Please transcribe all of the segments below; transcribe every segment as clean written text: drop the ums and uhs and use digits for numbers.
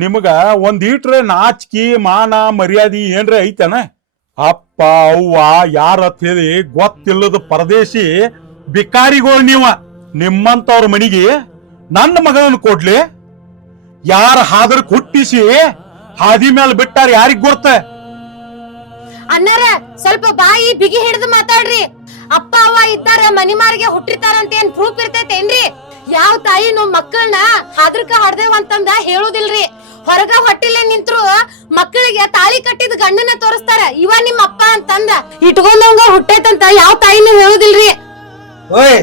ನಿಮಗ ಒಂದೀಟ್ರೆ ನಾಚಿಕೆ ಮಾನ ಮರ್ಯಾದಿ ಏನ್ರ ಐತನ? ಅಪ್ಪ ಅವ್ವ ಯಾರತ್ ಹೇಳಿ ಗೊತ್ತಿಲ್ಲದ ಪರದೇಶಿ ಬಿಕಾರಿಗಳು ನೀವ. ನಿಮ್ಮಂತವ್ರ ಮನಿಗೆ ನನ್ನ ಮಗನ ಕೊಡ್ಲಿ? ಯಾರ ಹಾದ್ರ ಹುಟ್ಟಿಸಿ ಹಾದಿ ಮೇಲೆ ಬಿಟ್ಟಾರ ಯಾರಿಗ್ ಗೊತ್ತ? ಅಣ್ಣಾರ ಸ್ವಲ್ಪ ಬಾಯಿ ಬಿಗಿ ಹಿಡಿದು ಮಾತಾಡ್ರಿ. ಅಪ್ಪ ಅವ್ವ ಇದ್ದಾರ ಮನಿ ಮಾರಿಗೆ ಹುಟ್ಟಿರ್ತಾರಂತ ಏನ್ ಪ್ರೂಫ್ ಇರ್ತೈತೇನ್ರಿ? ಯಾವ ತಾಯಿನೂ ಮಕ್ಕಳನ್ನ ಹಾದ್ರಕ ಹೊಡೆದೇವಂತಂದ ಹೇಳುದಿಲ್ರಿ. ಹೊರಗ ಹೊಟ್ಟಿಲೆ ನಿಂತ್ರು ಮಕ್ಕಳಿಗೆ ತಾಳಿ ಕಟ್ಟಿದ ಗಂಡನ ತೋರಿಸ್ತಾರ, ಇವ ನಿಮ್ಮ ಅಪ್ಪ ಅಂತಂದ. ಇಟ್ಕೊಂಡವಂಗ ಹುಟ್ಟೈತಂತ ಯಾವ ತಾಯಿನೂ ಹೇಳುದಿಲ್ರಿ. ಓಯ್,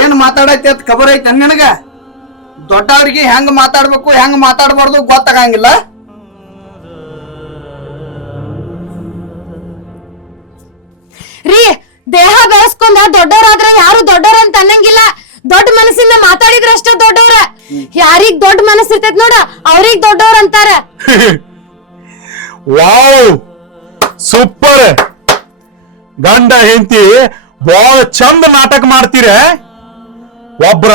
ಏನ್ ಮಾತಾಡೈತಿ ಅಂತ ಖಬರ್ ಐತೆ ನಿನಗ? ದೊಡ್ಡವ್ರಿಗೆ ಹೆಂಗ್ ಮಾತಾಡ್ಬೇಕು ಹೆಂಗ್ ಮಾತಾಡ್ಬಾರ್ದು ಗೊತ್ತಾಗಂಗಿಲ್ಲ. ರೀ, ದೇಹ ಬೆಳೆಸ್ಕೊಂಡ ದೊಡ್ಡವರಾದ್ರ ಯಾರು ದೊಡ್ಡವ್ರ ಅಂತ ಅನ್ನಂಗಿಲ್ಲ. ದೊಡ್ಡ ಮನಸ್ಸಿಂದ ಮಾತಾಡಿದ್ರಷ್ಟ ದೊಡ್ಡವ್ರ. ಯಾರಿಗ್ ದೊಡ್ಡ ಮನಸ್ಸು ಇರ್ತೈತ್ ನೋಡ ಅವ್ರಿಗ್ ದೊಡ್ಡವ್ರ ಅಂತಾರ. Wow, super! ಗಂಡ ಹೆಂಡತಿ ಬಾಳ ಚಂದ ನಾಟಕ ಮಾಡ್ತೀರ. ಒಬ್ರ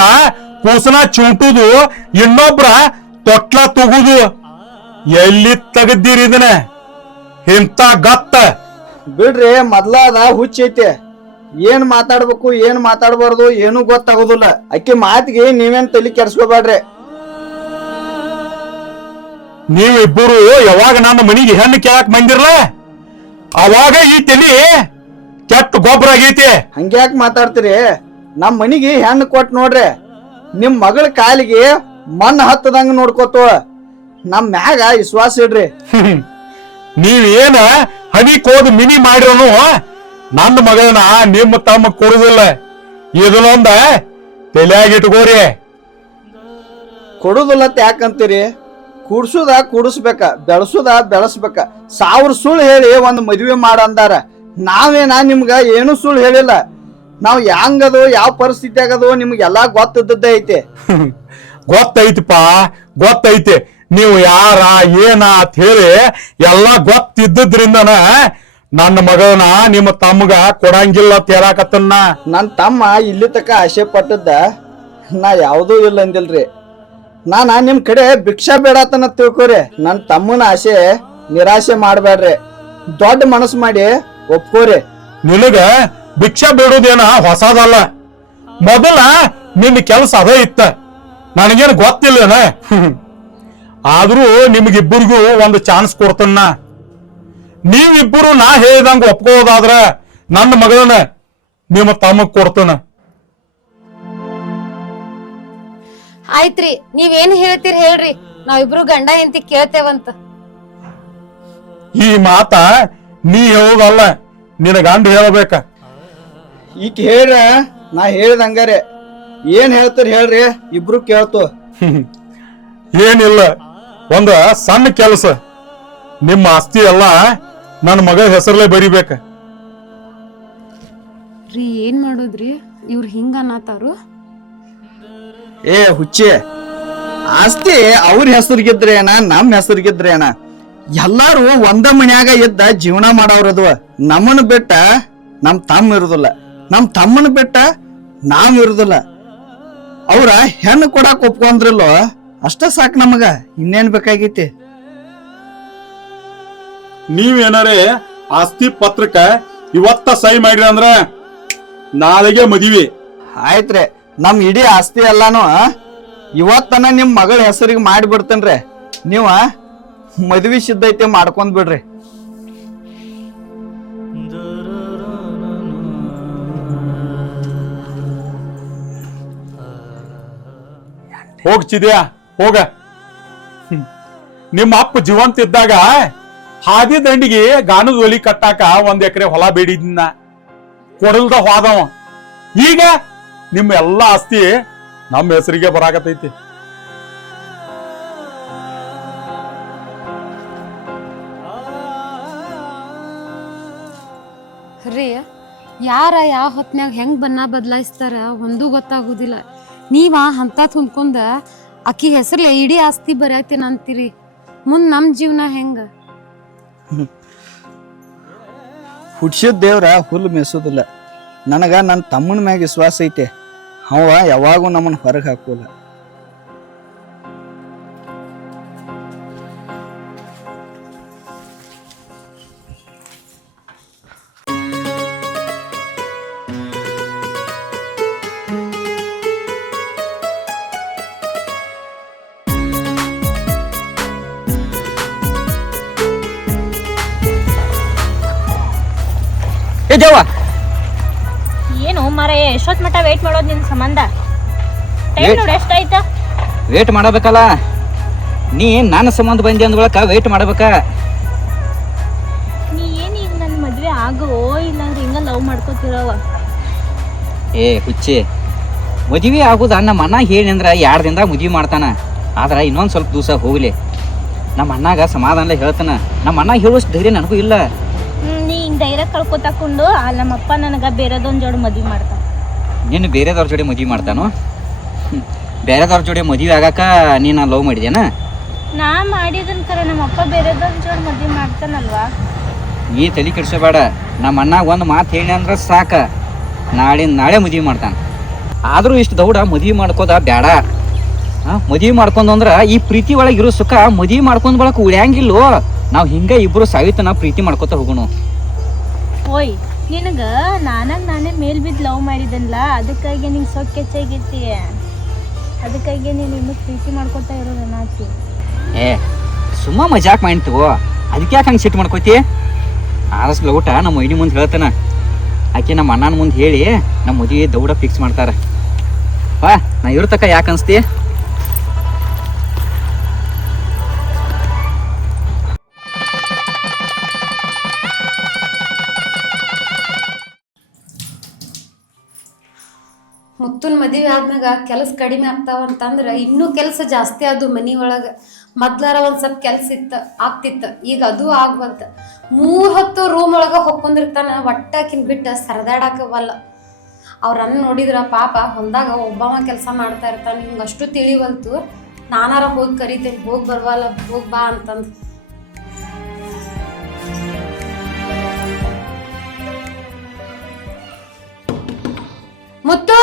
ಕೂಸನ ಚುಂಟುದು, ಇನ್ನೊಬ್ರ ತೊಟ್ಲ ತಗುದು. ಎಲ್ಲಿ ತೆಗದ್ದೀರಿ ಇದನ್ನ? ಇಂತ ಗತ್ತ ಬಿಡ್ರಿ, ಮೊದ್ಲಾದ ಹುಚ್ಚೈತೆ. ಏನ್ ಮಾತಾಡ್ಬೇಕು ಏನ್ ಮಾತಾಡ್ಬಾರ್ದು ಏನು ಗೊತ್ತಾಗೋದಿಲ್ಲ. ಅಕ್ಕಿ ಮಾತಿಗೆ ನೀವೇನ್ ತಲೆ ಕೆಡ್ಸ್ಕೋಬೇಡ್ರಿ. ನೀವಿಬ್ಬರು ಯಾವಾಗ ನನ್ನ ಮನಿಗೆ ಹೆಣ್ಣು ಕೇಳಕ್ ಬಂದಿರ್ಲ ಅವಾಗ ಈ ತಲಿ ಕೆಟ್ಟ ಗೊಬ್ಬರ ಆಗೈತಿ. ಹಂಗ್ಯಾಕ್ ಮಾತಾಡ್ತೀರಿ? ನಮ್ ಮನಿಗೆ ಹೆಣ್ಣು ಕೊಟ್ ನೋಡ್ರಿ, ನಿಮ್ ಮಗಳ ಕಾಲಿಗೆ ಮಣ್ಣು ಹತ್ತದಂಗ ನೋಡ್ಕೋತು. ನಮ್ ಮ್ಯಾಗ ವಿಶ್ವಾಸ ಇಡ್ರಿ. ನೀವೇನ ಹನಿ ಕೋದ್ ಮಿನಿ ಮಾಡಿರೋನು ನನ್ನ ಮಗನ ನಿಮ್ಮ ತಮ್ಮ ಕೊಡುದಿಲ್ಲ. ಇದನ್ನೊಂದ ತಲೆಯಾಗಿಟ್ಕೋರಿ. ಕೊಡುದಿಲ್ಲ ಯಾಕಂತೀರಿ? ಕುಡ್ಸುದ ಕುಡಿಸ್ಬೇಕ, ಬೆಳಸುದ ಬೆಳಸ್ಬೇಕ. 1000 ಸುಳ್ಳು ಹೇಳಿ ಒಂದ್ ಮದ್ವೆ ಮಾಡಂದಾರ. ನಾವೇನ ನಿಮ್ಗ ಏನು ಸುಳ್ಳು ಹೇಳಿಲ್ಲ. ನಾವ್ ಹೆಂಗದು ಯಾವ ಪರಿಸ್ಥಿತಿ ಆಗದು ನಿಮ್ಗೆಲ್ಲಾ ಗೊತ್ತಿದ್ದದ್ದೇ ಐತೆ. ಗೊತ್ತೈತಿಪ್ಪ, ಗೊತ್ತೈತಿ. ನೀವು ಯಾರ ಏನ ಅಂತ ಹೇಳಿ ಎಲ್ಲಾ ಗೊತ್ತಿದ್ದದ್ರಿಂದನ ನನ್ನ ಮಗನ ನಿಮ್ಮ ತಮ್ಮಗ ಕೊಡಂಗಿಲ್ಲ ತೇರಾಕತ್ತನ್ನ. ನನ್ ತಮ್ಮ ಇಲ್ಲಿ ತಕ ಆಸೆ ಪಟ್ಟದ್ದ ನಾ ಯಾವುದೂ ಇಲ್ಲ ಅಂದಿಲ್ರಿ. ನಾನ ನಿಮ್ ಕಡೆ ಭಿಕ್ಷಾ ಬೇಡತನ ತಿಳ್ಕೊರಿ. ನನ್ ತಮ್ಮನ ಆಸೆ ನಿರಾಶೆ ಮಾಡ್ಬೇಡ್ರಿ. ದೊಡ್ಡ ಮನಸ್ಸು ಮಾಡಿ ಒಪ್ಕೋರಿ. ನಿನಗ ಭಿಕ್ಷಾ ಬೇಡೋದೇನ ಹೊಸದಲ್ಲ. ಮೊದಲ ನಿನ್ನ ಕೆಲಸ ಅದೇ ಇತ್ತ, ನನಗೇನು ಗೊತ್ತಿಲ್ಲನ. ಆದ್ರೂ ನಿಮಗಿಬ್ಬರಿಗೂ ಒಂದು ಚಾನ್ಸ್ ಕೊಡ್ತನ್ನ. ನೀವಿಬ್ಬರು ನಾ ಹೇಳಿದಂಗ ಒಪ್ಕೋದಾದ್ರ ನನ್ನ ಮಗಳನ್ನ ನಿಮ್ಮ ತಮ್ಮಗ್ ಕೊಡ್ತಾನ. ಆಯ್ತ್ರಿ, ನೀವೇನ್ ಹೇಳ್ತೀರಿ ಹೇಳ್ರಿ, ನಾವಿಬ್ರು ಗಂಡ ಹೆಂಡತಿ ಕೇಳ್ತೇವಂತ. ಈ ಮಾತ ನೀ ಹೇಳೋದಲ್ಲ, ನಿನ್ನ ಗಂಡ ಹೇಳಬೇಕ. ಈಗ ಹೇಳ್ರ, ನಾ ಹೇಳ್ದಂಗಾರೆ ಏನ್ ಹೇಳ್ತಾರ ಹೇಳ್ರಿ, ಇಬ್ರು ಕೇಳ್ತು. ಏನಿಲ್ಲ, ಒಂದ ಸಣ್ಣ ಕೆಲಸ. ನಿಮ್ಮ ಆಸ್ತಿ ಎಲ್ಲ ನನ್ನ ಮಗಳ ಹೆಸರಲ್ಲೇ ಬರಿಬೇಕ. ರೀ, ಏನ್ ಮಾಡೋದ್ರಿ? ಇವ್ರು ಹಿಂಗ ಅನ್ನತಾರು. ಏ ಹುಚ್ಚಿ, ಆಸ್ತಿ ಅವ್ರ ಹೆಸರಿಗಿದ್ರೇನ ನಮ್ ಹೆಸರಿಗಿದ್ರೇನ ಎಲ್ಲಾರು ಒಂದ ಮನ್ಯಾಗ ಇದ್ದ ಜೀವನ ಮಾಡವ್ರದು. ನಮ್ಮನ್ನ ಬಿಟ್ಟ ನಮ್ ತಮ್ಮ ಇರುದಿಲ್ಲ, ನಮ್ ತಮ್ಮನ ಬಿಟ್ಟ ನಾವ್ ಇರುದಿಲ್ಲ. ಅವ್ರ ಹೆಣ್ಣು ಕೊಡಾಕ್ ಒಪ್ಕೊಂಡ್ರಲ್ಲೋ ಅಷ್ಟ ಸಾಕ್ ನಮಗ, ಇನ್ನೇನ್ ಬೇಕಾಗೈತಿ? ನೀವೇನಾರೇ ಆಸ್ತಿ ಪತ್ರಕ್ಕ ಇವತ್ತ ಸಹಿ ಮಾಡ್ರಿ ಅಂದ್ರ ನಾಳೆಗೆ ಮದುವೆ. ಆಯ್ತ್ರಿ, ನಮ್ ಇಡೀ ಆಸ್ತಿ ಎಲ್ಲಾನು ಇವತ್ತನ ನಿಮ್ ಮಗಳ ಹೆಸರಿಗೆ ಮಾಡಿಬಿಡ್ತೇನ್ರಿ. ನೀವ ಮದ್ವಿ ಸಿದ್ಧೈತೆ ಮಾಡ್ಕೊಂಡ್ ಬಿಡ್ರಿ. ಹೋಗ್ಚಿದ್ಯಾ ಹೋಗ. ನಿಮ್ಮ ಅಪ್ಪ ಜೀವಂತ ಇದ್ದಾಗ ಹಾದಿ ದಂಡಿಗೆ ಗಾನದ ಒಲಿ ಕಟ್ಟಾಕ 1 ಎಕರೆ ಹೊಲ ಬೇಡಿದ್ನ, ಕೊಡಲ್ದ ಹೋದವ. ಈಗ ನಿಮ್ಮ ಎಲ್ಲಾ ಆಸ್ತಿ ನಮ್ಮ ಹೆಸರಿಗೆ ಬರಾಕತೈತಿ. ರೀ, ಯಾರ ಯಾವ ಹೊತ್ನ್ಯಾಗ ಹೆಂಗ್ ಬಣ್ಣ ಬದಲಾಯಿಸ್ತಾರ ಒಂದೂ ಗೊತ್ತಾಗುದಿಲ್ಲ. ನೀವ ಅಂತ ತುಂಬ್ಕೊಂಡ ಅಕ್ಕಿ ಹೆಸರ್ಲೆ ಇಡೀ ಆಸ್ತಿ ಬರೆಯತ್ತೀನ ಅಂತೀರಿ. ಮುಂದ್ ನಮ್ ಜೀವನ ಹೆಂಗ? ಹುಡ್ಸಿದ ದೇವ್ರ ಹುಲ್ಲು ಮೆಸೋದಿಲ್ಲ. ನನಗ ನನ್ನ ತಮ್ಮನ ಮ್ಯಾಗ ವಿಶ್ವಾಸ ಐತೆ. ಅವ ಯಾವಾಗೂ ನಮ್ಮನ್ನ ಹೊರಗೆ ಹಾಕೋಲ್ಲ. ಏ ಜವ್ವ ಏನು ಮಾರೇ ಎಷ್ಟೊತ್ ಮಟ್ಟ ವೇಟ್ ಮಾಡೋದು ನಿನ್ ಸಂಬಂಧ ಟೈಮ್ ನೋಡಿ ಎಷ್ಟಾಯ್ತಾ ವೇಟ್ ಮಾಡಬೇಕಲ್ಲ ನೀ ನನ್ನ ಸಂಬಂಧ ಬಂದಿ ಅಂದ ಬಳಕ ವೇಟ್ ಮಾಡಬೇಕ ನೀ ಏನ್ ಈಗ ನನ್ನ ಮದ್ವೆ ಆಗೋ ಇಲ್ಲಾಂದ್ರೆ ಹಿಂಗ ಲವ್ ಮಾಡ್ಕೋತಿರವ ಏ ಹುಚ್ಚಿ ಮದುವೆ ಆಗುದ ನಮ್ಮ ಅಣ್ಣ ಹೇಳಿ ಅಂದ್ರ 2 ದಿನದಾಗ ಮದುವೆ ಮಾಡ್ತಾನ ಆದ್ರ ಇನ್ನೊಂದ್ ಸ್ವಲ್ಪ ದಿವಸ ಹೋಗ್ಲಿ ನಮ್ಮ ಅಣ್ಣಾಗ ಸಮಾಧಾನ ಹೇಳ್ತಾನ ನಮ್ಮ ಅಣ್ಣ ಹೇಳುವಷ್ಟು ಧೈರ್ಯ ನನಗೂ ಇಲ್ಲ ನೀ ಹಿಂಗ್ ಧೈರ್ಯ ಕಳ್ಕೊತಾಕೊಂಡು ನಮ್ಮಪ್ಪ ನನಗ ಬೇರೆದೊಂದ್ ಜೋಡಿ ಮದ್ವೆ ಮಾಡ್ತಾನ ನಿನ್ನ ಬೇರೆದವ್ರ ಜೋಡಿ ಮದುವೆ ಮಾಡ್ತಾನು ಬೇರೆದವ್ರ ಜೋಡಿ ಮದುವೆ ಆಗಾಕ ನೀನು ಲವ್ ಮಾಡಿದ್ಯಾನ ನಾ ಮಾಡಿದನ್ ಕರೆ ನಮ್ಮಪ್ಪ ಬೇರೆದೊಂದ್ ಜೋಡಿ ಮದ್ವೆ ಮಾಡ್ತಾನಲ್ವಾ ನೀ ತಲೆ ಕೆಡಿಸಬೇಡ ನಮ್ಮ ಅಣ್ಣ ಒಂದು ಮಾತು ಹೇಳಿ ಅಂದ್ರೆ ಸಾಕ ನಾಳೆ ಮದುವೆ ಮಾಡ್ತಾನೆ ಆದರೂ ಇಷ್ಟು ದೌಡ ಮದುವೆ ಮಾಡ್ಕೋದ ಬೇಡ ಮದುವೆ ಮಾಡ್ಕೊಂಡು ಅಂದ್ರೆ ಈ ಪ್ರೀತಿ ಒಳಗೆ ಇರೋ ಸುಖ ಮದುವೆ ಮಾಡ್ಕೊಂಡ್ ಬಳಕ ಉಳಿಯಂಗಿಲ್ಲೋ ನಾವು ಹಿಂಗೆ ಇಬ್ಬರು ಸಾವಿತನ ಪ್ರೀತಿ ಮಾಡ್ಕೋತ ಹೋಗೋಣ ಓಯ್ ನಿನಗ ನಾನೇ ಮೇಲ್ ಬಿದ್ದು ಲವ್ ಮಾಡಿದನ್ಲ ಅದಕ್ಕಾಗಿ ನಿಂಗೆ ಸೊಕ್ಕ ಹೆಚ್ಚಾಗೈತಿ ಅದಕ್ಕಾಗಿ ನೀನು ಇನ್ನೂ ಪ್ರೀತಿ ಮಾಡ್ಕೊತಾ ಇರೋದು ನಾಚಿ ಏ ಸುಮ್ಮ ಮಜಾಕ್ ಮಾಡ್ತೀವೋ ಅದಕ್ಕೆ ಯಾಕೆ ಹಂಗೆ ಸಿಟ್ಟು ಮಾಡ್ಕೋತಿ ಆದಷ್ಟು ಲೌಟ ನಮ್ಮ ಮೈನಿ ಮುಂದೆ ಹೇಳ್ತಾನ ಆಕೆ ನಮ್ಮ ಅಣ್ಣನ ಮುಂದೆ ಹೇಳಿ ನಮ್ಮ ಮದುವೆ ದೌಡ ಫಿಕ್ಸ್ ಮಾಡ್ತಾರ ಬಾ ನಾ ಇರೋ ತಕ್ಕ ಯಾಕೆ ಅನ್ಸ್ತಿ ಮುತ್ತುನ್ ಮದುವೆ ಆದ್ಮ್ಯಾಗ ಕೆಲಸ ಕಡಿಮೆ ಆಗ್ತಾವ ಅಂತಂದ್ರ ಇನ್ನೂ ಕೆಲಸ ಜಾಸ್ತಿ ಆದು ಮನಿ ಒಳಗ ಮೊದ್ಲಾರ ಒಂದ್ ಸ್ವಲ್ಪ ಕೆಲ್ಸ ಆಗ್ತಿತ್ತ ಈಗ ಅದು ಆಗ್ಬಂತ 3 ಹೊತ್ತು ರೂಮ್ ಒಳಗ ಹೊಕ್ಕೊಂಡಿರ್ತಾನ ಒಟ್ಟಾಕಿನ್ ಬಿಟ್ಟ ಸರದಾಡಕವಲ್ಲ ಅವ್ರನ್ನ ನೋಡಿದ್ರ ಪಾಪ ಹೊಲ್ದಾಗ ಒಬ್ಬವ ಕೆಲಸ ಮಾಡ್ತಾ ಇರ್ತಾನ ನಿಮ್ಗೆ ಅಷ್ಟು ತಿಳಿವಲ್ತು ನಾನಾರ ಹೋಗಿ ಕರಿತೇನೆ ಹೋಗಿ ಬರ್ವಲ್ಲ ಹೋಗ್ ಬಾ ಅಂತಂದ್ ಮುತ್ತು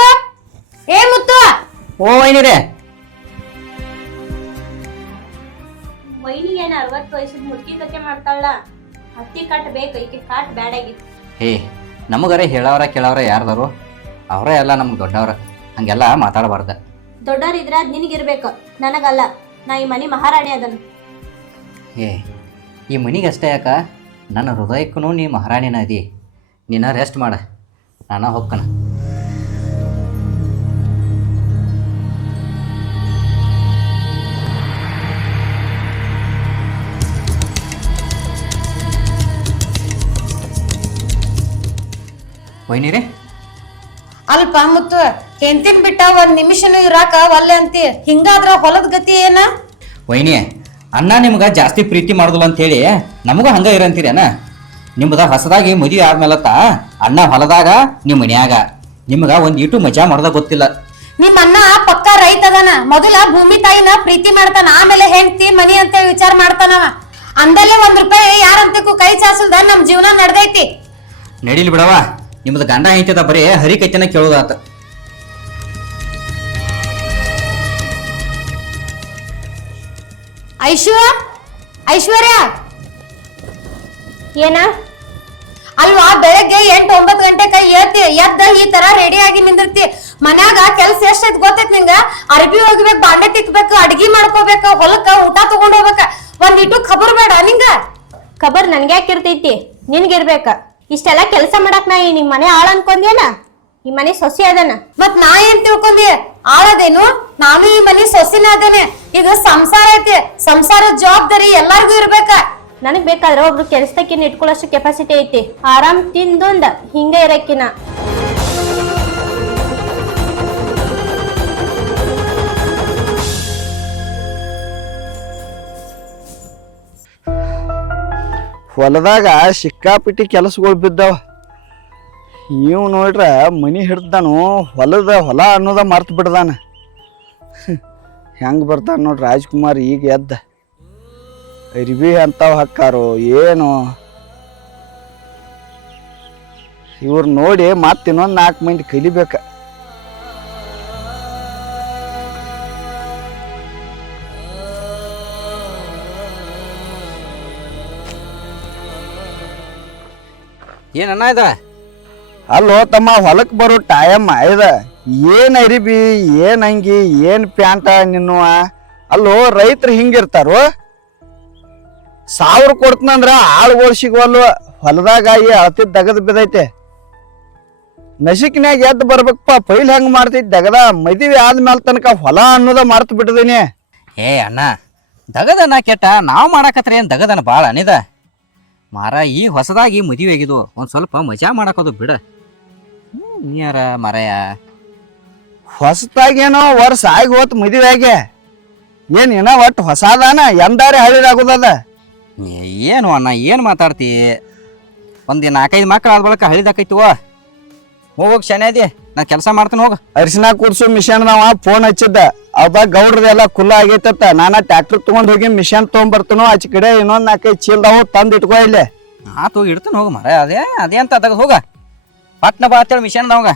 ಏ ಮುತ್ತು ಓ ಏನಿದೆ ವೈನಿ ಏನ್ 60 ವಯಸ್ಸದ ಮುದುಕಿ ಕತೆ ಮಾಡ್ತಾಳ ಹತ್ತಿ ಕಾಟ್ ಬೇಕು ಈಕೆ ಕಾಟ್ ಬ್ಯಾಡಾಗಿತ್ತು ಹೇ ನಮಗರ ಹೇಳವ್ರ ಕೇಳವ್ರ ಯಾರ್ದಾರು ಅವರೇ ಎಲ್ಲ ನಮ್ಗೆ ದೊಡ್ಡವ್ರ ಹಂಗೆಲ್ಲ ಮಾತಾಡಬಾರ್ದ ದೊಡ್ಡವ್ರಿದ್ರ ಅದ್ ನಿನಗಿರ್ಬೇಕು ನನಗಲ್ಲ ನಾ ಈ ಮನಿ ಮಹಾರಾಣಿ ಅದನ್ ಏ ಈ ಮನಿಗೆ ಅಷ್ಟೇ ಯಾಕ ನನ್ನ ಹೃದಯಕ್ಕೂ ನೀ ಮಹಾರಾಣಿನ ಅದಿ ನೀನ ರೆಸ್ಟ್ ಮಾಡ ನಾನು ಹೋಗ್ಕನ ವೈನಿರಿ ಅಲ್ಪ ಮುತ್ತು ಹೆಂತಿನ್ ಬಿಟ್ಟ ಒಂದ್ ನಿಮಿಷನು ಇರಾಕ ಒಲ್ಲೆ ಅಂತಿ ಹಿಂಗಾದ್ರ ಹೊಲದ ಗತಿ ಏನ ವೈನಿ ಅಣ್ಣ ನಿಮ್ಗೆ ಜಾಸ್ತಿ ಪ್ರೀತಿ ಮಾಡುದಿಲ್ಲ ಅಂತೇಳಿ ನಮಗೂ ಹಂಗ ಇರಂತೀರೇನ ನಿಮ್ದ ಹೊಸದಾಗಿ ಮದುವೆ ಆದ್ಮೇಲತ್ತ ಅಣ್ಣ ಹೊಲದಾಗ ನಿಮ್ಮ ಮನ್ಯಾಗ ನಿಮ್ಗ ಒಂದ್ ಇಟು ಮಜಾ ಮಾಡೋದ ಗೊತ್ತಿಲ್ಲ ನಿಮ್ ಅಣ್ಣ ಪಕ್ಕ ರೈತ ಅದಾನ ಮೊದಲ ಭೂಮಿ ತಾಯಿನ ಪ್ರೀತಿ ಮಾಡ್ತಾನ ಆಮೇಲೆ ಹೆಂಡತಿ ಮನಿ ಅಂತೇಳಿ ವಿಚಾರ ಮಾಡ್ತಾನವ ಅಂದಲ್ಲೇ ₹1 ಯಾರಂತಕ್ಕೂ ಕೈ ಚಾಸಲ್ದ ನಮ್ ಜೀವನ ನಡ್ದೈತಿ ನಡೀಲಿ ಬಿಡವ ನಿಮ್ದು ಗಂಡ ಐತದ ಬರೀ ಹರಿಕೈತನ ಕೇಳೋದಾತ ಐಶ್ವರ್ಯ ಏನ ಅಲ್ವಾ ಬೆಳಗ್ಗೆ 8-9 ಗಂಟೆಕ ಎದ್ದ ಈ ತರ ರೆಡಿ ಆಗಿ ನಿಂದಿರ್ತಿ ಮನ್ಯಾಗ ಕೆಲ್ಸ ಎಷ್ಟೈತ್ ಗೊತ್ತೈತ್ ನಿಂಗ ಅರ್ಬಿ ಹೋಗ್ಬೇಕು ಬಾಂಡೆ ತಿಕ್ಬೇಕು ಅಡ್ಗಿ ಮಾಡ್ಕೋಬೇಕು ಹೊಲಕ್ಕ ಊಟ ತಗೊಂಡ್ ಹೋಗ್ಬೇಕ ಒಂದಿಟ್ಟು ಖಬರ್ ಬೇಡ ನಿಂಗ ಖಬರ್ ನನ್ಗೆ ಯಾಕಿರ್ತೈತಿ ನಿನ್ಗಿರ್ಬೇಕ ಇಷ್ಟೆಲ್ಲ ಕೆಲಸ ಮಾಡಕ್ ನಾ ನಿಮ್ ಮನೆ ಆಳ ಅನ್ಕೊಂಡ್ಯೇನ ಈ ಮನೆ ಸೊಸಿ ಅದನ ಮತ್ ನಾ ಏನ್ ತಿಳ್ಕೊಂಡಿ ಆಳದೇನು ನಾನು ಈ ಮನಿ ಸೊಸಿನ ಅದೇನೆ ಇದು ಸಂಸಾರ ಐತಿ ಸಂಸಾರದ ಜವಾಬ್ದಾರಿ ಎಲ್ಲಾರ್ಗು ಇರ್ಬೇಕ ನನಗ್ ಬೇಕಾದ್ರೆ ಒಬ್ರು ಕೆಲ್ಸದಕ್ಕಿನ್ನ ಇಟ್ಕೊಳ್ಳೋಷ್ಟು ಕೆಪಾಸಿಟಿ ಐತಿ ಆರಾಮ್ ತಿಂದೊಂದ ಹಿಂಗ ಇರಕ್ಕಿನ ಹೊಲದಾಗ ಸಿಕ್ಕಾಪಿಟ್ಟಿ ಕೆಲಸಗಳು ಬಿದ್ದಾವ ಇವ್ ನೋಡ್ರ ಮನಿ ಹಿಡ್ದಾನು ಹೊಲ ಅನ್ನೋದ ಮರ್ತು ಬಿಡ್ದಾನ ಹೆಂಗೆ ಬರ್ತಾನ ನೋಡ್ರಿ ರಾಜ್ಕುಮಾರ್ ಈಗ ಎದ್ದ ಅರಿಬಿ ಅಂತಾವ್ ಹಾಕಾರೋ ಏನು ಇವ್ರು ನೋಡಿ ಮತ್ತೆ ಇನ್ನೊಂದು 4 ಮಂದಿ ಕಲಿಬೇಕ ಏನನ್ನ ಇದ ಅಲ್ಲೋ ತಮ್ಮ ಹೊಲಕ್ಕೆ ಬರೋ ಟೈಮ್ ಇದ ಏನ್ ಅರಿಬಿ ಏನ್ ಅಂಗಿ ಏನ್ ಪ್ಯಾಂಟ ನಿನ್ನುವ ಅಲ್ಲೋ ರೈತರು ಹಿಂಗಿರ್ತಾರೋ 1000 ಕೊಡ್ತನಂದ್ರ ಆಳುಗಳು ಸಿಗುವಲ್ವ ಹೊಲದಾಗ ಈ ಅಳತಿ ದಗದ್ ಬಿದ್ದೈತೆ ನಸಿಕ್ನ್ಯಾಗ ಎದ್ದು ಬರ್ಬೇಕಪ್ಪ. ಪೈಲ್ ಹೆಂಗ್ ಮಾಡ್ತಿದ್ದಗದ ಮದುವೆ ಆದ್ಮೇಲೆ ತನಕ ಹೊಲ ಅನ್ನೋದ ಮರ್ತು ಬಿಟ್ಟದೀನಿ. ಏ ಅಣ್ಣ ದಗದನ ಕೆಟ್ಟ ನಾವು ಮಾಡಾಕತ್ರ ಏನು ದಗದನ ಭಾಳ ಅನಿದ ಮಾರ. ಈ ಹೊಸದಾಗಿ ಮದುವೆ ಆಗಿದ್ದು ಒಂದು ಸ್ವಲ್ಪ ಮಜಾ ಮಾಡಾಕೋದು ಬಿಡ. ನೀಯಾರ ಮಾರಾಯ ಹೊಸದಾಗೇನೋ ವರ್ಷ ಆಗಿ ಹೋತ್ ಮದುವೆಗೆ. ಏನ್ ಇನ್ನ ಒಟ್ಟು ಹೊಸಾದಾನ ಎಂದಾರೆ ಹಳಿದಾಗುದದ. ಏನು ಅಣ್ಣ ಏನು ಮಾತಾಡ್ತಿ? ಒಂದು 4-5 ಮಕ್ಳು ಆದ ಬಳಿಕ ಹಳಿದಾಕೈತಿವ. ಹೋಗೋಗಿ ಶನಿ ನಾ ಕೆಲಸ ಮಾಡ್ತೀನಿ ಹೋಗ. ಅರಿಶಿನ ಕೂಡ್ಸು ಮಿಷನ್ದವ ಫೋನ್ ಹಚ್ಚಿದ್ದ. ಅದ ಗೌಡ್ರದೆಲ್ಲ ಖುಲ್ಲ ಆಗೈತತ್ತ. ನಾನ ಟ್ಯಾಕ್ಟರ್ ತಗೊಂಡ್ ಹೋಗಿ ಮಿಷನ್ ತಗೊಂಡ್ಬರ್ತನೋ. ಆಚೆ ಕಡೆ ಇನ್ನೊಂದ್ 4-5 ಚೀಲ್ದಾವು ತಂದ್ ಇಟ್ಕೋ ಇಲ್ಲಿ. ಆತು ಇಡ್ತೀನಿ ಹೋಗ ಮರ. ಅದೇ ಅಂತ ಅದಾಗ ಹೋಗ ಪಟ್ನ ಬಾ ಅಂತೇಳಿ ಮಿಷನ್ ನವಾಗ.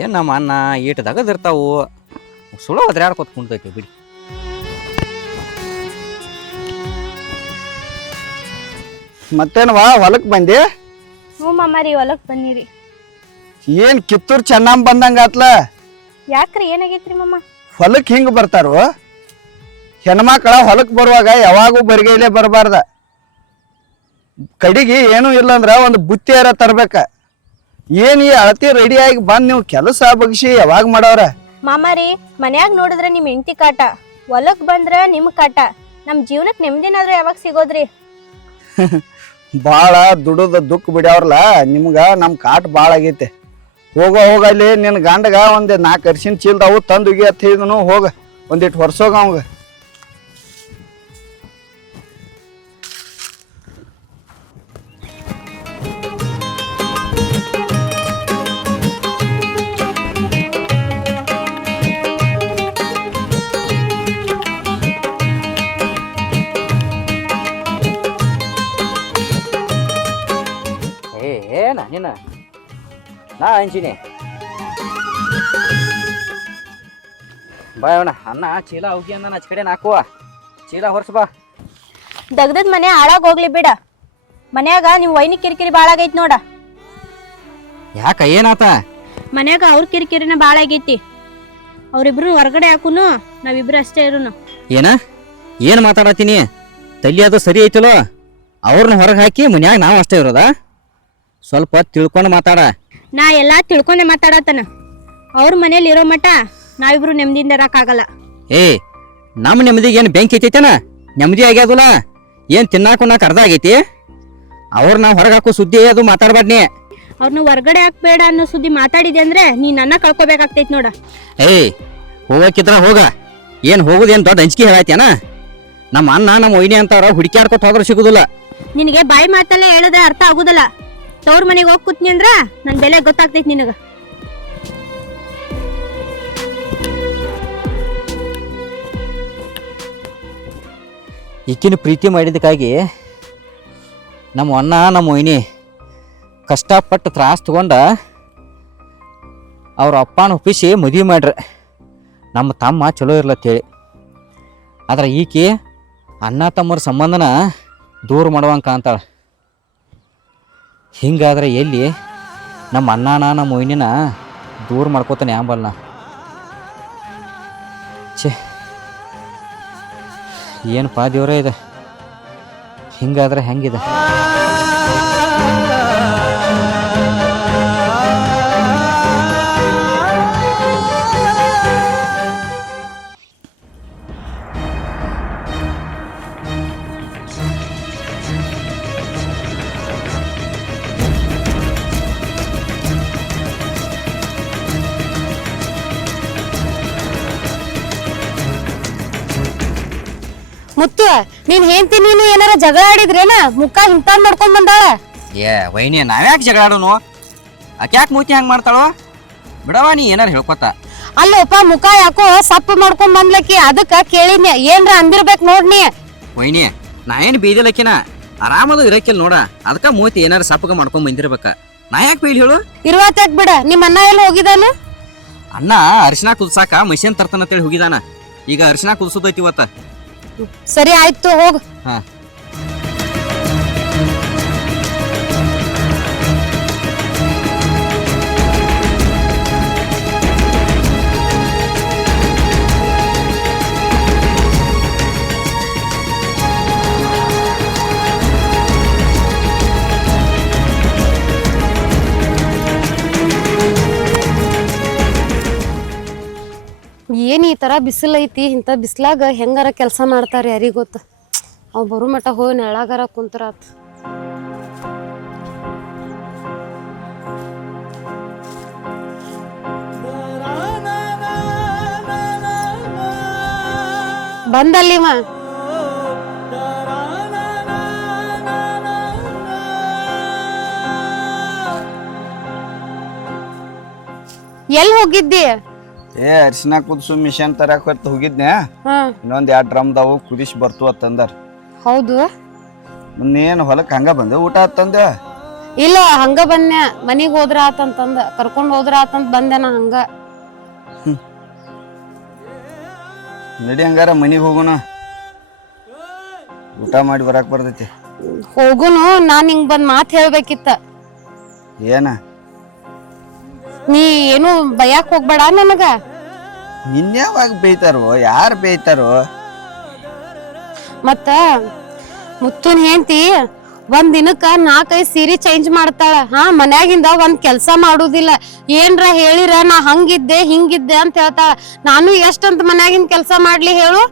ಏನು ನಮ್ಮ ಅಣ್ಣ ಈಟು ದಗದಿರ್ತಾವು ಸುಳೋ ಅದ್ರಾಡ್ಕೊತ ಕುಂತೈತಿ ಬಿಡಿ. ಮತ್ತೇನವಾ ಹೊಲಕ್ ಬಂದಿ? ಹ್ಞೂ ಮಾಮಾರಿ ಹೊಲಕ್ ಬನ್ನಿರಿ. ಏನ್ ಕಿತ್ತೂರ್ ಚೆನ್ನಮ್ಮ ಬಂದಂಗ ಆತ್ಲ. ಯಾಕ್ರಿ ಏನಾಗೈತ್ರಿ ಮಾಮ? ಹೊಲಕ್ ಹಿಂಗ್ ಬರ್ತಾರು? ಹೆಣ್ಮಕ್ಳ ಹೊಲಕ್ ಬರುವಾಗ ಯಾವಾಗೂ ಬರಿಗೈಲೆ ಬರಬಾರ್ದ. ಕಡಿಗೆ ಏನೂ ಇಲ್ಲಂದ್ರ ಒಂದು ಬುತ್ತಿಯಾರ ತರ್ಬೇಕ. ಏನ್ ಈ ಅಳತಿ ರೆಡಿ ಆಗಿ ಬಂದ್ ನೀವು ಕೆಲಸ ಬಗ್ಸಿ ಯಾವಾಗ ಮಾಡವ್ರ? ಮಾಮಾರಿ ಮನ್ಯಾಗ ನೋಡಿದ್ರೆ ನಿಮ್ ಹೆಂಡತಿ ಕಾಟ, ಹೊಲಕ್ ಬಂದ್ರ ನಿಮ್ ಕಾಟ. ನಮ್ ಜೀವನಕ್ ನೆಮ್ಮದಿನಾದ್ರೂ ಯಾವಾಗ ಸಿಗೋದ್ರಿ? ಬಾಳ ದುಡುದ ದುಃಖ ಬಿಡ್ಯಾವ್ರಲ್ಲ ನಿಮ್ಗ. ನಮ್ ಕಾಟ್ ಬಾಳ ಆಗೈತೆ. ಹೋಗಲ್ಲಿ ನಿನ್ ಗಂಡಗ ಒಂದ್ 4 ಅರಿಶಿನ ಚೀಲ್ದಾವು ತಂದುಗಿ ಅಂತ ಹೇಳಿದನು. ಹೋಗ ಒಂದಿಟ್ಟು ಹೊರ್ಸೋಗ ಅವಂಗ. ಏನ ನಿನ್ನ ನಾ ಅಂಜಿನಿ ಬಾಯವಣ ಅನ್ನ ಚೀಲ ಹೋಗಿ ಅಂದ ಆಚೆ ಕಡೆ ನಾಕುವ ಚೀಲ ಹೊರ್ಸ ಬಾ. ದಗ್ದದ್ ಮನೆ ಹಾಳಾಗ್ ಹೋಗ್ಲಿ ಬಿಡ. ಮನ್ಯಾಗ ನಿಮ್ ವೈನಿ ಕಿರಿಕಿರಿ ಬಾಳ ಆಗೈತಿ ನೋಡ. ಯಾಕ ಏನಾತ? ಮನ್ಯಾಗ ಅವ್ರ ಕಿರಿಕಿರಿನ ಬಾಳ ಆಗೈತಿ. ಅವ್ರಿಬ್ರು ಹೊರಗಡೆ ಹಾಕುನು, ನಾವಿಬ್ರು ಅಷ್ಟೇ ಇರುನು. ಏನು ಮಾತಾಡತ್ತೀನಿ? ತಲ್ಲಿ ಅದು ಸರಿ ಐತಲೋ? ಅವ್ರನ್ನ ಹೊರಗೆ ಹಾಕಿ ಮನ್ಯಾಗ ನಾವು ಅಷ್ಟೇ ಇರೋದಾ? ಸ್ವಲ್ಪ ತಿಳ್ಕೊಂಡು ಮಾತಾಡ. ನಾ ಎಲ್ಲಾ ತಿಳ್ಕೊಂಡೆ ಮಾತಾಡತನ. ಅವ್ರ ಮನೇಲಿ ಇರೋ ಮಟ ನಾವಿಬ್ರು ನೆಮ್ಮದಿಯಿಂದ ಇರಕ್ಕಾಗಲ್ಲ. ಏ ನಮ್ಮ ನೆಮ್ಮದಿಗೆ ಏನು ಬೆಂಕಿ ಐತೈತೇನ? ನೆಮ್ಮದಿ ಆಗ್ಯಾದಲ್ಲ, ಏನು ತಿನ್ನಾಕ ಅರ್ಧ ಆಗೈತಿ? ಅವ್ರ ನಾವು ಹೊರಗೆ ಹಾಕೋ ಸುದ್ದಿ ಅದು ಮಾತಾಡ್ಬಾರ್ನಿ. ಅವ್ರನ್ನ ಹೊರಗಡೆ ಹಾಕ್ಬೇಡ ಅನ್ನೋ ಸುದ್ದಿ ಮಾತಾಡಿದೆ ಅಂದ್ರೆ ನೀ ನನ್ನ ಕಳ್ಕೊಬೇಕಾಗ್ತೈತಿ ನೋಡ. ಏಯ್ ಹೋಗಕ್ಕಿದ್ರ ಹೋಗ. ಏನು ಹೋಗುದೇನು ದೊಡ್ಡ ಅಂಜಿಕೆ ಹೇಳಾಯ್ತೇನ? ನಮ್ಮ ಅಣ್ಣ ನಮ್ಮ ಒಯ್ನಿ ಅಂತವ್ರ ಹುಡುಕ್ಯಾಡ್ಕೊತ ಹೋದ್ರೆ ಸಿಗುದಿಲ್ಲ. ನಿನಗೆ ಬಾಯಿ ಮಾತಲ್ಲೇ ಹೇಳಿದ್ರೆ ಅರ್ಥ ಆಗುದಿಲ್ಲ. ತವ್ರ ಮನೆಗೆ ಹೋಗಿ ಕೂತ್ನಿ ಅಂದ್ರ ನನ್ ಬೆಲೆ ಗೊತ್ತಾಗ್ತೈತಿ ನಿನಗ. ಈಕಿನ ಪ್ರೀತಿ ಮಾಡಿದಕ್ಕಾಗಿ ನಮ್ಮ ಅಣ್ಣ ನಮ್ಮ ಒಯ್ನಿ ಕಷ್ಟಪಟ್ಟು ತ್ರಾಸ ತಗೊಂಡ ಅವ್ರ ಅಪ್ಪನ ಒಪ್ಪಿಸಿ ಮದುವೆ ಮಾಡ್ರಿ. ನಮ್ಮ ತಮ್ಮ ಚಲೋ ಇರ್ಲತ್ತೇಳಿ. ಆದ್ರೆ ಈಕಿ ಅಣ್ಣ ತಮ್ಮರ ಸಂಬಂಧನ ದೂರ ಮಾಡುವಂಗೆ ಕಾಣ್ತಾಳೆ. ಹಿಂಗಾದ್ರೆ ಎಲ್ಲಿ ನಮ್ಮ ಅಣ್ಣನ ನಮ್ಮ ಒಯ್ನಿನ ದೂರ ಮಾಡ್ಕೋತಾನೆ ಯಾಂಬಲ್ನ. ಛೇ ಏನಪ್ಪಾ ದೇವ್ರೇ ಇದೆ. ಹಿಂಗಾದ್ರೆ ಹೆಂಗಿದೆ? ಮುತ್ತು ನೀನ್ ಹೆಂಡತಿ ನೀನು ಏನಾರ ಜಗಳ ಆಡಿದ್ರೇನ? ಮುಖ ಹಿಂತಾನ್ ಮಾಡ್ಕೊಂಡ್ ಬಂದಾಳ. ಏ ವೈನಿ ನಾವ್ಯಾಕೆ ಜಗಳ ಆಡೋನು? ಆಕೆ ಯಾಕೆ ಮೂತಿ ಹಂಗೆ ಮಾಡ್ತಾಳೋ? ಬಿಡವ ನೀ ಏನಾರು ಹೇಳ್ಕೊತ. ಅಲ್ಲಪ್ಪ ಮುಖ ಯಾಕೋ ಸಪ್ಪು ಮಾಡ್ಕೊಂಡ್ ಬಂದ್ಲಕ್ಕಿ, ಅದಕ್ಕ ಕೇಳಿದ್ನಿ. ಏನ್ರ ಅಂದಿರ್ಬೇಕ್ ನೋಡ್ನಿ. ವೈನಿ ನಾ ಏನು ಬೀದಿಲಕ್ಕಿನ ಆರಾಮದು ಇರಕ್ಕಿಲ್ಲ ನೋಡ. ಅದಕ್ಕ ಮೂತಿ ಏನಾರು ಸಪ್ಪಗ ಮಾಡ್ಕೊಂಡ್ ಬಂದಿರ್ಬೇಕ. ನಾ ಯಾಕೆ ಬೈಲಿ ಹೇಳು? ಇರುವತ್ತಾಕ್ ಬಿಡ. ನಿಮ್ಮ ಅಣ್ಣ ಎಲ್ಲ ಹೋಗಿದಾನ? ಅಣ್ಣ ಅರಿಶಿನ ಕುದ್ಸಾಕ ಮಷೀನ್ ತರ್ತಾನಂತೇಳಿ ಹೋಗಿದಾನ. ಈಗ ಅರಿಶಿನ ಕುದಿಸೋದೈತಿ ಇವತ್ತ. ಸರಿ ಆಯ್ತು ಹೋಗ್. ಹಾ ಏನ್ ಈ ತರ ಬಿಸಿಲು ಐತಿ ಇಂಥ ಬಿಸ್ಲಾಗ ಹೆಂಗಾರ ಕೆಲಸ ಮಾಡ್ತಾರ ಯಾರಿಗ್ ಗೊತ್ತ. ಅವ್ ಬರು ಮಟ ಹೋಗಿ ನೆಳಗಾರ ಕುಂತ್ರಾತ್. ಬಂದಲ್ಲಿವ ಎಲ್ ಹೋಗಿದ್ದಿ? ಅರಿಶಿನ ಕುದಿಸು ಮಿಷನ್ ತರಕ್ ಹೊತ್ತು ಹೋಗಿದ್ನೆ. ಇನ್ನೊಂದ್ 2 ಡ್ರಮ್ದಾವು ಕುದಿಸಿ ಬರ್ತು ಅಂತಂದಾರ. ಹೌದು, ನೀನ್ ಹೊಲಕ್ ಹಂಗ ಬಂದೆ ಊಟ ಆತಂದೆ? ಇಲ್ಲ ಹಂಗ ಬಂದೆ, ಮನಿಗ್ ಹೋದ್ರ ಆತಂತಂದ ಕರ್ಕೊಂಡ್ ಹೋದ್ರ ಆತಂತ ಬಂದೆ ನಾ ಹಂಗ. ನಡಿ ಹಂಗಾರ ಮನಿಗ್ ಹೋಗೋಣ, ಊಟ ಮಾಡಿ ಬರಾಕ್ ಬರ್ತೈತಿ. ಹೋಗುನು, ನಾನ್ ಹಿಂಗ್ ಬಂದ್ ಮಾತ್ ಹೇಳ್ಬೇಕಿತ್ತ. ಏನ? ನೀ ಏನು ಬಯಾಕ್ ಹೋಗ್ಬೇಡ ನನಗ. ನಿನ್ಯಾವಾಗ ಬೇಯ್ತಾರೋ, ಯಾರು ಬೇಯ್ತಾರೋ? ಮತ್ತ ಮುತ್ತುನ್ ಹೆಂಡ್ತಿ ಒಂದ್ ದಿನಕ್ಕ 4-5 ಸೀರೆ ಚೇಂಜ್ ಮಾಡ್ತಾಳ. ಮನ್ಯಾಗಿಂದ ಒಂದ್ ಕೆಲ್ಸ ಮಾಡುದಿಲ್ಲ. ಏನ್ರ ಹೇಳಿರ ನಾ ಹಂಗಿದ್ದೆ ಹಿಂಗಿದ್ದೆ ಅಂತ ಹೇಳ್ತಾಳ. ನಾನು ಎಷ್ಟಂತ ಮನ್ಯಾಗಿಂದ ಕೆಲ್ಸ ಮಾಡ್ಲಿ ಹೇಳು?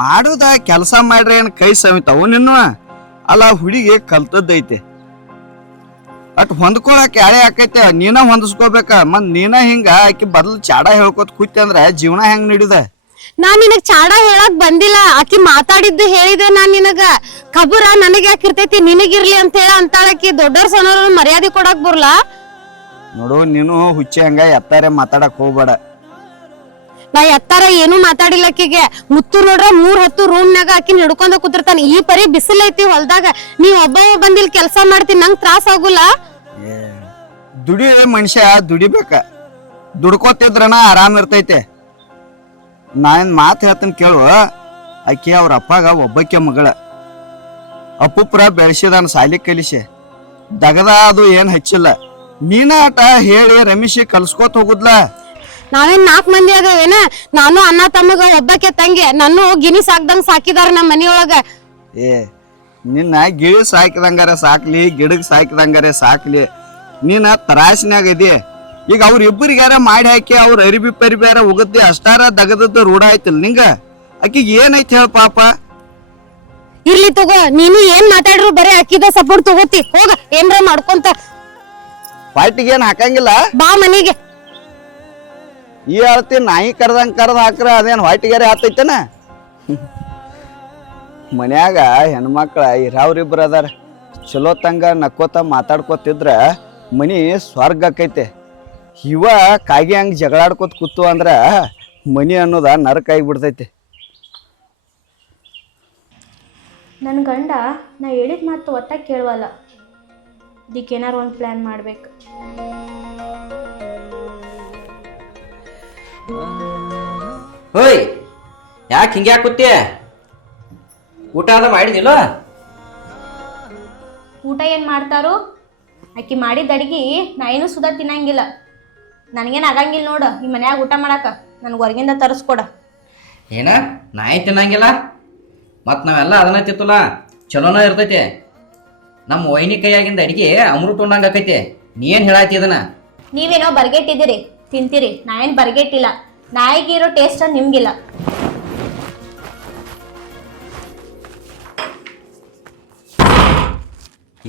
ಮಾಡುದ ಕೆಲಸ ಮಾಡ್ರಿ ಏನ್ ಕೈ ಸವಿತಾವು ನಿನ್ನ? ಅಲ್ಲ ಹುಡುಗಿ ಕಲ್ತದ್ದೈತಿ, ಅಟ್ ಹೊಂದ್ಕೊಳಕ್ ಯಾಳೆ ಆಕೈತೆ, ನೀನ ಹೊಂದಿಸ್ಕೋಬೇಕ. ಮತ್ ನೀನ ಹಿಂಗ ಆಕಿ ಬದಲು ಚಾಡ ಹೇಳ್ಕೊತ ಕೂತಿ ಅಂದ್ರ ಜೀವನ ಹೆಂಗ್ ನಡಿದ? ನಾನ್ ನಿನಗ್ ಚಾಡ ಹೇಳಕ್ ಬಂದಿಲ್ಲ, ಆಕಿ ಮಾತಾಡಿದ್ದು ಹೇಳಿದೆ. ನಾನ್ ನಿನಗ ಖಬರ ನನಗ್ ಯಾಕಿರ್ತೈತಿ, ನಿನಗಿರ್ಲಿ ಅಂತ ಹೇಳ ಅಂತಾಳಕಿ. ದೊಡ್ಡವ್ರ ಸಣ್ಣವ್ರ ಮರ್ಯಾದೆ ಕೊಡಕ್ ಬರ್ಲಾ? ನೋಡು, ನೀನು ಹುಚ್ಚಿ ಹಂಗ ಎತ್ತಾರೆ ಮಾತಾಡಕ್ ಹೋಗ್ಬೇಡ. ನಾ ಎತ್ತಾರ ಏನು ಮಾತಾಡಿಲ್ಲ ಆಕಿಗೆ. ಮುತ್ತು ನೋಡ್ರ 3 ಹೊತ್ತು ರೂಮ್ನಾಗ ಆಕಿನ ಹಿಡ್ಕೊಂಡ ಕೂತಿರ್ತಾನ. ಈ ಪರಿ ಬಿಸಿಲೈತಿ ಹೊಲ್ದಾಗ, ನೀವ್ ಒಬ್ಬ ಬಂದಿಲ್ ಕೆಲ್ಸ ಮಾಡ್ತೀನಿ, ನಂಗ್ ತ್ರಾಸ ಆಗುಲ್ಲ? ದುಡಿ ಮನುಷ್ಯ ದುಡಿಬೇಕ, ದುಡ್ಕೋತಿದ್ರನ ಆರಾಮ್ ಇರ್ತೈತೆ. ನಾನ್ ಮಾತು ಹೇಳ್ತೀನಿ ಕೇಳು. ಆಕಿ ಅವ್ರ ಅಪ್ಪಗ ಒಬ್ಬಕ್ಕೆ ಮಗಳ, ಅಪ್ಪುಪ್ರ ಬೆಳೆಸಿದಾನ ಸಾಲಿ ಕಲಿಸಿ, ದಗದ ಅದು ಏನ್ ಹಚ್ಚಿಲ್ಲ. ನೀನ ಆಟ ಹೇಳಿ ರಮೇಶ್ ಕಲ್ಸ್ಕೋತ ಹೋಗುದ್ಲ. ನಾವೇನ್ 4 ಮಂದಿ ಆಗವೇನ? ನಾನು ಅಣ್ಣ ತಮ್ಮಗ ಒಬ್ಬಕ್ಕೆ ತಂಗಿ, ನಾನು ಗಿನಿ ಸಾಕ್ದಂಗ್ ಸಾಕಿದಾರ ನಮ್ಮ ಮನಿಯೊಳಗ. ನಿನ್ನ ಗಿಳಿ ಸಾಕಿದಂಗಾರ ಸಾಕ್ಲಿ, ಗಿಡಗ್ ಸಾಕಿದಂಗಾರ ಸಾಕ್ಲಿ, ನೀನ ತರಾಸಿನಾಗ ಇದಿ. ಈಗ ಅವ್ರ ಇಬ್ಬರಿಗಾರ ಮಾಡಿ ಹಾಕಿ ಅವ್ರ ಅರಿಬಿ ಪರಿಬ್ಯಾರ ಹೋಗದ್ದಿ, ಅಷ್ಟಾರ ದಗದದ್ದು ರೂಢ ಆಯ್ತಿಲ್ಲ ನಿಂಗ. ಆಕಿಗೆ ಏನೈತಿ ಹೇಳ ಪಾಪ? ಇರ್ಲಿ ತಗೋ, ನೀನು ಏನ್ ಮಾತಾಡ್ರು ಬರೀ ಅಕ್ಕಿದ ಸಪೋರ್ಟ್ ತಗೋತಿ. ಹೋಗ ಏನ್ರ ಮಾಡ್ಕೊಂತ. ಪಾರ್ಟಿಗೆ ಏನ್ ಹಾಕಂಗಿಲ್ಲ ಬಾ ಮನಿಗೆ. ಈ ಹೇಳ್ತಿ ನಾಯಿ ಕರ್ದಂಗ್ ಕರ್ದ ಹಾಕ್ರ ಅದೇನ್ ಹೊಟ್ಟಿಗೆರೆ ಆತೈತೇನ? ಮನ್ಯಾಗ ಹೆಣ್ಮಕ್ಳ ಇರಾವ್ರಿಬ್ರು ಅದಾರ, ಚಲೋ ತಂಗ ನಕ್ಕೋತ ಮಾತಾಡ್ಕೋತಿದ್ರ ಮನಿ ಸ್ವರ್ಗ ಆಕೈತೆ. ಇವ ಕಾಗಿ ಹಂಗ ಜಗಳಾಡ್ಕೋತ ಕೂತು ಅಂದ್ರ ಮನಿ ಅನ್ನೋದ ನರಕ ಆಗಿಬಿಡ್ತೈತಿ. ನನ್ನ ಗಂಡ ನಾ ಹೇಳಿದ ಮಾತು ಒಟ್ಟ ಕೇಳವಲ್ಲ. ಇದಕ್ಕೇನಾರು ಒಂದು ಪ್ಲ್ಯಾನ್ ಮಾಡ್ಬೇಕು. ಹೋಯ್, ಯಾಕೆ ಹಿಂಗೆ ಕೂತಿ? ಊಟ ಅದ ಮಾಡಿದಿಲ್ಲ? ಊಟ ಏನು ಮಾಡ್ತಾರೋ? ಆಕಿ ಮಾಡಿದ ಅಡಿಗೆ ನಾ ಏನೂ ಸುಧಾ ತಿನ್ನಂಗಿಲ್ಲ. ನನಗೇನು ಆಗಂಗಿಲ್ಲ ನೋಡು ಈ ಮನ್ಯಾಗ ಊಟ ಮಾಡಾಕ. ನನಗೆ ಹೊರಗಿಂದ ತರಿಸ್ಕೊಡ. ಏನ ನಾಯಿ ತಿನ್ನಂಗಿಲ್ಲ? ಮತ್ತು ನಾವೆಲ್ಲ ಅದನ್ನ ತಿತ್ತಲ್ಲ, ಚಲೋನ ಇರ್ತೈತೆ. ನಮ್ಮ ವೈನಿ ಕೈಯಾಗಿಂದ ಅಡಿಗೆ ಅಮೃತ ಉಣ್ಣಂಗೆ ಆಕೈತೆ. ನೀ ಏನು ಹೇಳಾತಿ ಅದನ್ನ? ನೀವೇನೋ ಬರ್ಗೆಟ್ಟಿದ್ದೀರಿ, ತಿಂತೀರಿ. ನಾ ಏನು ಬರ್ಗೆಟ್ಟಿಲ್ಲ. ನಾಯಿಗಿರೋ ಟೇಸ್ಟ್ ನಿಮ್ಗಿಲ್ಲ.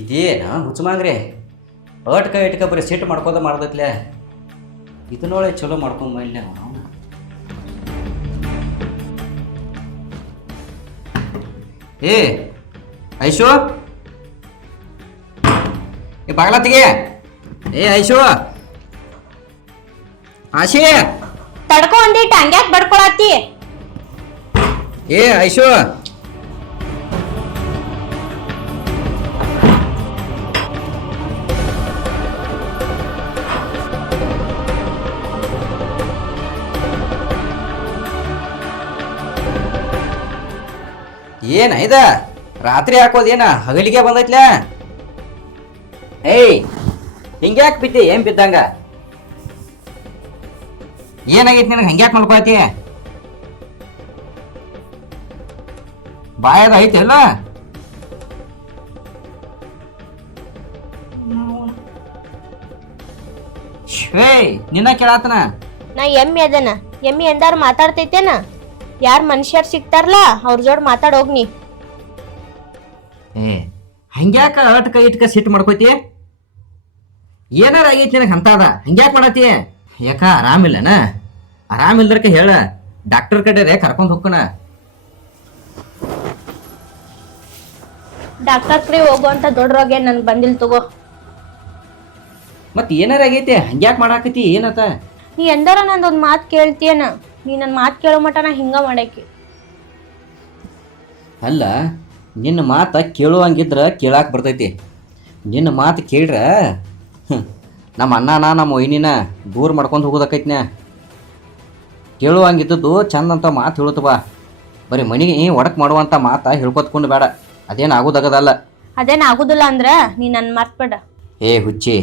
ಇದೇನ ಹುಚ್ಚಮಾಂಗ್ರಿ ಇಟ್ಕ ಬರೀ ಸಿಟ್ಟು ಮಾಡ್ಕೋದ ಮಾಡ್ದೈತ್ಲೆ. ಇದನ್ನೊಳೆ ಚಲೋ ಮಾಡ್ಕೊಂಬಲ್ಲ. ಏ ಐಶು, ಈ ಬಾಗ್ಲತ್ತಿಗೆ. ಏ ಐಶು, ಆಶಿ ತಡ್ಕೊ ಒಂದಿಟ್ಟು ಹಂಗ್ಯಾಕ್ ಬಡ್ಕೊಳತ್ತಿ? ಏ ಐಶು, ಏನ ಇದ ರಾತ್ರಿ ಹಾಕೋದೇನ ಹಗಲಿಗೆ ಬಂದೈತ್ಲ? ಏಯ್ ಹಿಂಗ್ಯಾಕೆ ಬಿದ್ದಿ? ಏನ್ ಬಿದ್ದಂಗ? ಏನಾಗೈತಿ ನಿನಗೆ? ಹಂಗ್ಯಾಕೆ ಮಾಡ್ಕೊಳತಿ? ಬಾಯದ ಐತಿ ಅಲ್ಲ? ನಿನ್ನ ಕೇಳಾತನ. ನಾ ಎಮ್ಮೆ ಅದನ ಎಮ್ಮಿ ಎಂದಾರು ಮಾತಾಡ್ತೈತೇನ? ಯಾರ್ ಮನುಷ್ಯರ್ ಸಿಗ್ತಾರಲ್ಲ ಅವ್ರ ಜೋಡ್ ಮಾತಾಡ್ ಹೋಗ್ನಿ. ಏ ಹಂಗ್ಯಾಕ ಅಟ್ಕ ಇಟ್ಕ ಸಿಟ್ಟು ಮಾಡ್ಕೋತಿ? ಏನಾರ ಆಗೈತಿ ನಿನಗೆ ಅಂತದ ಹಂಗ್ಯಾಕ್ ಮಾಡತಿ? ಯಾಕ ಆರಾಮಿಲ್ಲನ? ಆರಾಮಿಲ್ದರ್ಕ ಹೇಳ, ಡಾಕ್ಟರ್ ಕಡೆ ಕರ್ಕೊಂಡ್ ಹೋಗ್ಕಣ. ಡಾಕ್ಟರ್ ಕಡೆ ಹೋಗುವಂತ ದೊಡ್ಡ ರೋಗ ಏನ್ ನನ್ಗೆ ಬಂದಿಲ್ ತಗೋ. ಮತ್ ಏನಾರ ಆಗೈತಿ ಹಂಗ್ಯಾಕ್ ಮಾಡಾಕತಿ? ಏನತ? ನೀ ಎಂದಾರ ನಂದೊಂದ್ ಮಾತು ಕೇಳ್ತೀಯನ? ನೀ ನನ್ನ ಮಾತು ಕೇಳೋ ಮಟ ನಾ ಹಿಂಗ ಮಾಡಾಕಿ. ಅಲ್ಲ, ನಿನ್ನ ಮಾತು ಕೇಳುವಂಗಿದ್ರ ಕೇಳಾಕ್ ಬರ್ತೈತಿ. ನಿನ್ನ ಮಾತು ಕೇಳ್ರ ನಮ್ಮ ಅಣ್ಣನ ನಮ್ಮ ಒಯ್ನಿನ ದೂರ ಮಾಡ್ಕೊಂಡು ಹೋಗೋದಕ್ಕೈತ್ನ. ಕೇಳುವಂಗಿದ್ದದ್ದು ಚಂದ ಅಂತ ಮಾತು ಹೇಳುತ್ತವ. ಬರೀ ಮನೆಗೆ ಒಡಕ್ ಮಾಡುವಂಥ ಮಾತು ಹೇಳ್ಕೊತ್ಕೊಂಡು ಬೇಡ, ಅದೇನು ಆಗೋದಾಗದಲ್ಲ. ಅದೇನ್ ಆಗುದಿಲ್ಲ ಅಂದ್ರ ನೀ ನನ್ ಮರ್ತ್ಬೇಡ. ಏ ಹುಚ್ಚಿ,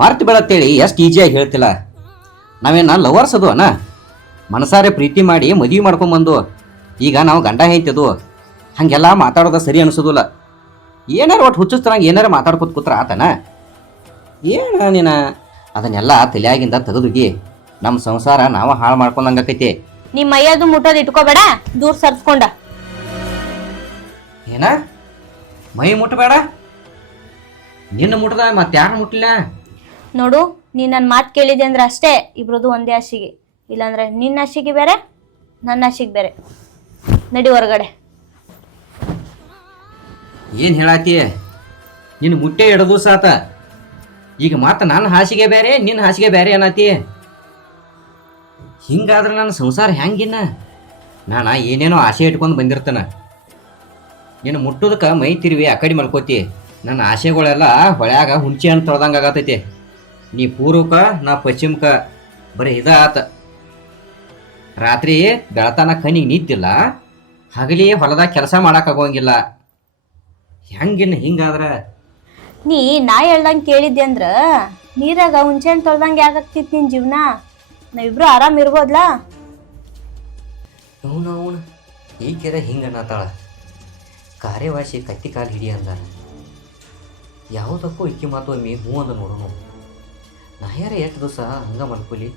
ಮಾರ್ತಿ ಬೇಡತ್ತೇಳಿ ಎಷ್ಟು ಈಜಿಯಾಗಿ ಹೇಳ್ತಿಲ್ಲ. ನಾವೇನ ಲವರ್ಸ್ ಅದು ಅಣ್ಣ, ಮನಸಾರೆ ಪ್ರೀತಿ ಮಾಡಿ ಮದುವೆ ಮಾಡ್ಕೊಂಬಂದು ಈಗ ನಾವು ಗಂಡ ಹೇಳ್ತಿದ್ದು ಹಾಗೆಲ್ಲ ಮಾತಾಡೋದ ಸರಿ ಅನಿಸೋದಿಲ್ಲ. ಏನಾರು ಒಟ್ಟು ಹುಚ್ಚಿಸ್ತರಂಗೆ ಏನಾರು ಮಾತಾಡ್ಕೊತ ಕೂತ್ರ ಆತನ ಏನ ನೀನ? ಅದನ್ನೆಲ್ಲ ತಲೆಯಾಗಿಂದ ತೆಗೆದುಗಿ ನಮ್ಮ ಸಂಸಾರ ನಾವು ಹಾಳು ಮಾಡ್ಕೊಂಡಂಗಾಕೈತಿ. ನೀ ಮೈಯದು ಮುಟ್ಟೋದು ಇಟ್ಕೋಬೇಡ, ದೂರ ಸರ್ಸ್ಕೊಂಡ. ಏನ ಮೈ ಮುಟ್ಟಬೇಡ? ನಿನ್ನ ಮುಟ್ಟದ ಮತ್ತೆ ಯಾರು ಮುಟ್ಟಲಿಲ್ಲ? ನೋಡು, ನೀ ನನ್ನ ಮಾತು ಕೇಳಿದೆ ಅಂದ್ರೆ ಅಷ್ಟೇ ಇಬ್ರದು ಒಂದೇ ಹಾಸಿಗೆ. ಇಲ್ಲಾಂದ್ರೆ ನಿನ್ನ ಹಾಸಿಗೆ ಬೇರೆ, ನನ್ನ ಹಾಸಿಗೆ ಬೇರೆ. ನಡಿ ಹೊರಗಡೆ. ಏನು ಹೇಳಾತಿ? ನಿನ್ನ ಮುಟ್ಟೆ ಎಡದು ಸಾತ, ಈಗ ಮಾತ್ರ ನನ್ನ ಹಾಸಿಗೆ ಬೇರೆ ನಿನ್ನ ಹಾಸಿಗೆ ಬೇರೆ ಅನ್ನತಿ. ಹಿಂಗಾದ್ರೆ ನನ್ನ ಸಂಸಾರ ಹೆಂಗಿನ್ನ? ನಾನು ಏನೇನೋ ಆಸೆ ಇಟ್ಕೊಂಡು ಬಂದಿರ್ತಾನ. ನೀನು ಮುಟ್ಟೋದಕ್ಕೆ ಮೈ ತಿರುವಿ ಆ ಕಡೆ ಮಲ್ಕೋತಿ. ನನ್ನ ಆಸೆಗಳೆಲ್ಲ ಹೊಳ್ಯಾಗ ಹುಂಚಿ ಹಣ್ಣು ತೊಳ್ದಂಗೆ ಆಗತೈತಿ. ನೀ ಪೂರ್ವಕ್ಕೆ ನಾ ಪಶ್ಚಿಮಕ್ಕೆ, ಬರೀ ಇದ ಆತ. ರಾತ್ರಿ ಬೆಳತಾನ ಕಣ್ಣಿಗೆ ನಿದ್ದಿಲ್ಲ, ಹಗಲಿ ಹೊಲದಾಗ ಕೆಲಸ ಮಾಡೋಕ್ಕಾಗೋಂಗಿಲ್ಲ. ಹೆಂಗಿನ್ನ ಹಿಂಗಾದ್ರೆ? ನೀ ನಾ ಹೇಳ್ದಂಗೆ ಕೇಳಿದ್ದೆ ಅಂದ್ರ ನೀರಾಗ ಹುಂಚೆ ಹಣ್ಣು ತೊಳ್ದಂಗೆ ಯಾಕಾಗ್ತಿತ್ತು ನಿನ್ನ ಜೀವನ? ನಾವಿಬ್ರು ಆರಾಮ್ ಇರ್ಬೋದ್ಲಾ? ಅವನು ಈ ಕೆರೆ ಹಿಂಗೆ ಅನ್ನತಾಳ. ಕಾರ್ಯವಾಸಿ ಕತ್ತಿ ಕಾಲು ಹಿಡಿ ಅಂದಾರ. ಯಾವುದಕ್ಕೂ ಇಕ್ಕಿ ಮಾತು ಒಮ್ಮೆ ಹ್ಞೂ ಅಂದ ನೋಡೋನು. ನಾ ಯಾರ ಎಷ್ಟು ದಿವಸ ಹಂಗ ಮಲ್ಕೊಲಿ?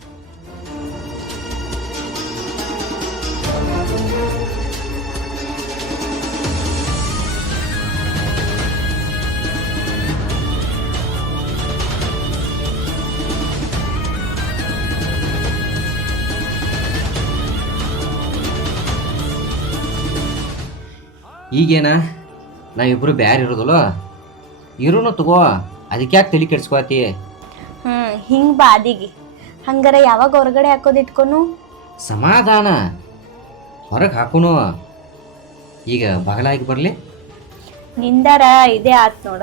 ಈಗೇನ ನಾವಿಬ್ರು ಬ್ಯಾರೆ ಇರೋದಲ್ಲ, ಇರೋನು ತಗೋ, ಅದಕ್ಕೆ ಯಾಕೆ ತಲೆ ಕೆಡ್ಸ್ಕೊತಿ? ಹಿಂಗ್ ಬಾದಿಗೆ ಹಂಗಾರ ಯಾವಾಗ ಹೊರಗಡೆ ಹಾಕೋದು ಇಟ್ಕೊನು? ಸಮಾಧಾನ ಹೊರಗೆ ಹಾಕೋನು. ಈಗ ಬಗಲಾಗಿ ಬರಲಿ ನಿಂದಾರ ಇದೇ ಆತ್ ನೋಡ.